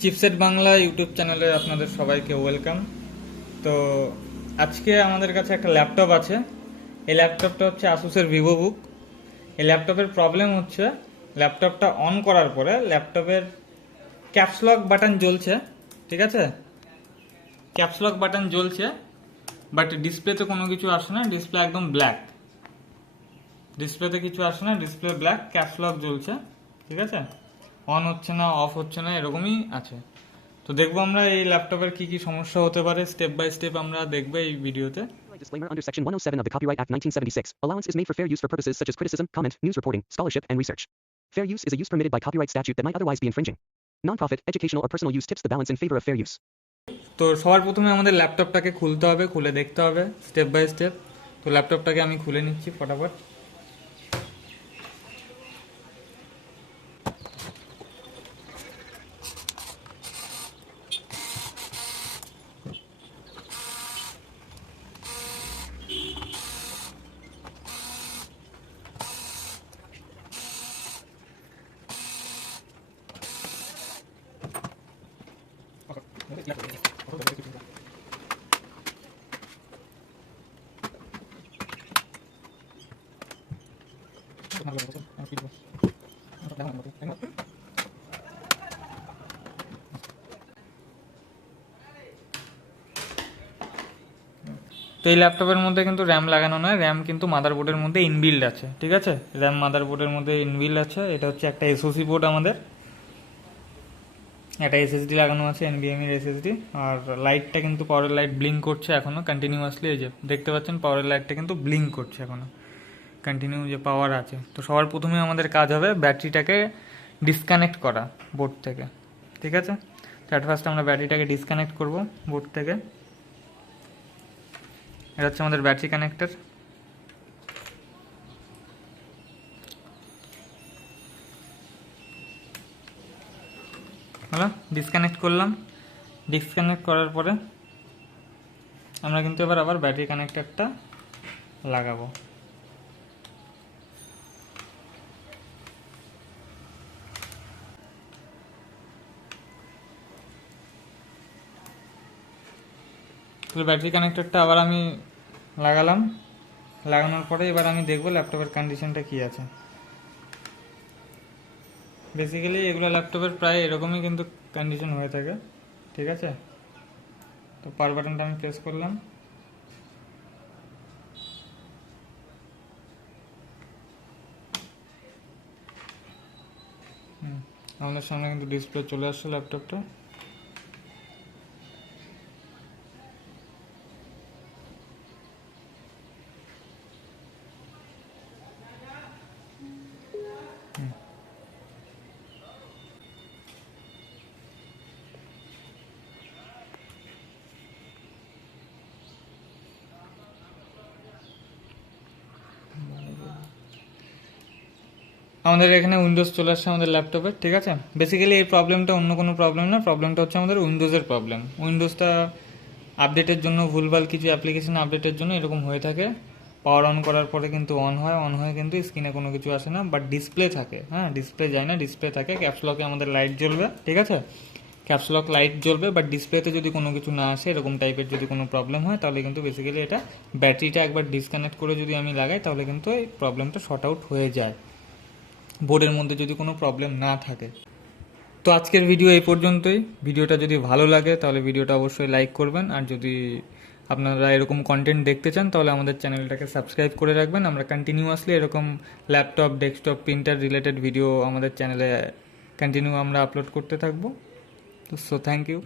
Chipset Bangla YouTube চ্যানেলে আপনাদের সবাইকে ওয়েলকাম। তো আজকে আমাদের কাছে একটা ল্যাপটপ আছে। এই ল্যাপটপটা হচ্ছে আসুসের ভিভো বুক এই ল্যাপটপের প্রবলেম হচ্ছে, ল্যাপটপটা অন করার পরে ল্যাপটপের ক্যাপসলক বাটন জ্বলছে, ঠিক আছে? ক্যাপসলক বাটন জ্বলছে বাট ডিসপ্লেতে কোনো কিছু আসে না ডিসপ্লে একদম ব্ল্যাক ডিসপ্লেতে কিছু আসে না ডিসপ্লে ব্ল্যাক ক্যাপসলক জ্বলছে, ঠিক আছে? অন হচ্ছে না অফ হচ্ছে না এরকমই আছে তো দেখব আমরা এই ল্যাপটপের কি কি সমস্যা হতে পারে স্টেপ বাই স্টেপ আমরা দেখব এই ভিডিওতে disclaimer under Section 107 of the Copyright Act 1976. Allowance is made for fair use for purposes such as criticism, comment, news reporting, scholarship, and research. Fair use is a use permitted by copyright statute that might otherwise be infringing. Nonprofit, educational, or personal use tips the balance in favor of fair use. তো সবার প্রথমে আমাদের ল্যাপটপটাকে খুলতে হবে খুলে দেখতে হবে step by step তো ল্যাপটপটাকে আমি খুলে নিচ্ছি ফটাফট তো এই ল্যাপটপের মধ্যে কিন্তু র্যাম লাগানো নয় র্যাম কিন্তু মাদারবোর্ডের মধ্যে ইনবিল্ড আছে, ঠিক আছে? র্যাম মাদারবোর্ডের মধ্যে ইনবিল্ড আছে, এটা হচ্ছে একটা এসওসি বোর্ড আমাদের। একটা এসএসডি লাগানো আছে এনবিএম এর এসএসডি আর লাইটটা কিন্তু পাওয়ারের লাইট ব্লিঙ্ক করছে এখনও কন্টিনিউয়াসলি এই যে দেখতে পাচ্ছেন পাওয়ারের লাইটটা কিন্তু ব্লিঙ্ক করছে এখনও। কন্টিনিউ যে পাওয়ার আছে। তো সবার প্রথমে আমাদের কাজ হবে ব্যাটারিটাকে ডিসকানেক্ট করা বোর্ড থেকে। ঠিক আছে? তো অ্যাট ফার্স্ট আমরা ব্যাটারিটাকে ডিসকানেক্ট করব বোর্ড থেকে। এটা হচ্ছে আমাদের ব্যাটারি কানেক্টর হলো? ডিসকানেক্ট করলাম। ডিসকানেক্ট করার পরে আমরা কিন্তু এবার আবার ব্যাটারি কানেক্টরটা লাগাবো। তাহলে ব্যাটারি কানেক্টরটা আবার আমি লাগালাম। লাগানোর পরে এবার আমি দেখব ল্যাপটপের কন্ডিশনটা কি আছে। বেসিক্যালি এগুলো ল্যাপটপের প্রায় এরকমই কিন্তু কন্ডিশন হয়ে থাকে, ঠিক আছে? তো পার বাটনটা আমি প্রেস করলাম। আমাদের সামনে কিন্তু ডিসপ্লে চলে আসছে ল্যাপটপটা আমাদের এখানে উইন্ডোজ চলে আসছে আমাদের ল্যাপটপে ঠিক আছে? বেসিক্যালি এই প্রবলেমটা অন্য কোনো প্রবলেম না প্রবলেমটা হচ্ছে আমাদের উইন্ডোজের প্রবলেম উইন্ডোজটা আপডেটের জন্য ভুলভাল কিছু অ্যাপ্লিকেশন আপডেটের জন্য এরকম হয়ে থাকে। পাওয়ার অন করার পরে কিন্তু অন হয় অন হয়ে কিন্তু স্ক্রিনে কোনো কিছু আসে না বাট ডিসপ্লে থাকে হ্যাঁ? ডিসপ্লে যায় না ডিসপ্লে থাকে ক্যাপসলকে আমাদের লাইট জ্বলবে, ঠিক আছে? ক্যাপসলক লাইট জ্বলবে বাট ডিসপ্লেতে যদি কোনো কিছু না আসে, এরকম টাইপের যদি কোনো প্রবলেম হয়, তাহলে কিন্তু বেসিক্যালি এটা ব্যাটারিটা একবার ডিসকানেক্ট করে যদি আমি লাগাই, তাহলে কিন্তু এই প্রবলেমটা শর্ট আউট হয়ে যায়। বোর্ডের মধ্যে যদি কোনো প্রবলেম না থাকে। তো আজকের ভিডিও এই পর্যন্তই। ভিডিওটা যদি ভালো লাগে, তাহলে ভিডিওটা অবশ্যই লাইক করবেন। আর যদি আপনারা এরকম কন্টেন্ট দেখতে চান, তাহলে আমাদের চ্যানেলটাকে সাবস্ক্রাইব করে রাখবেন। আমরা কন্টিনিউয়াসলি এরকম laptop desktop printer related video আমাদের চ্যানেলে কন্টিনিউ আমরা আপলোড করতে থাকব। So thank you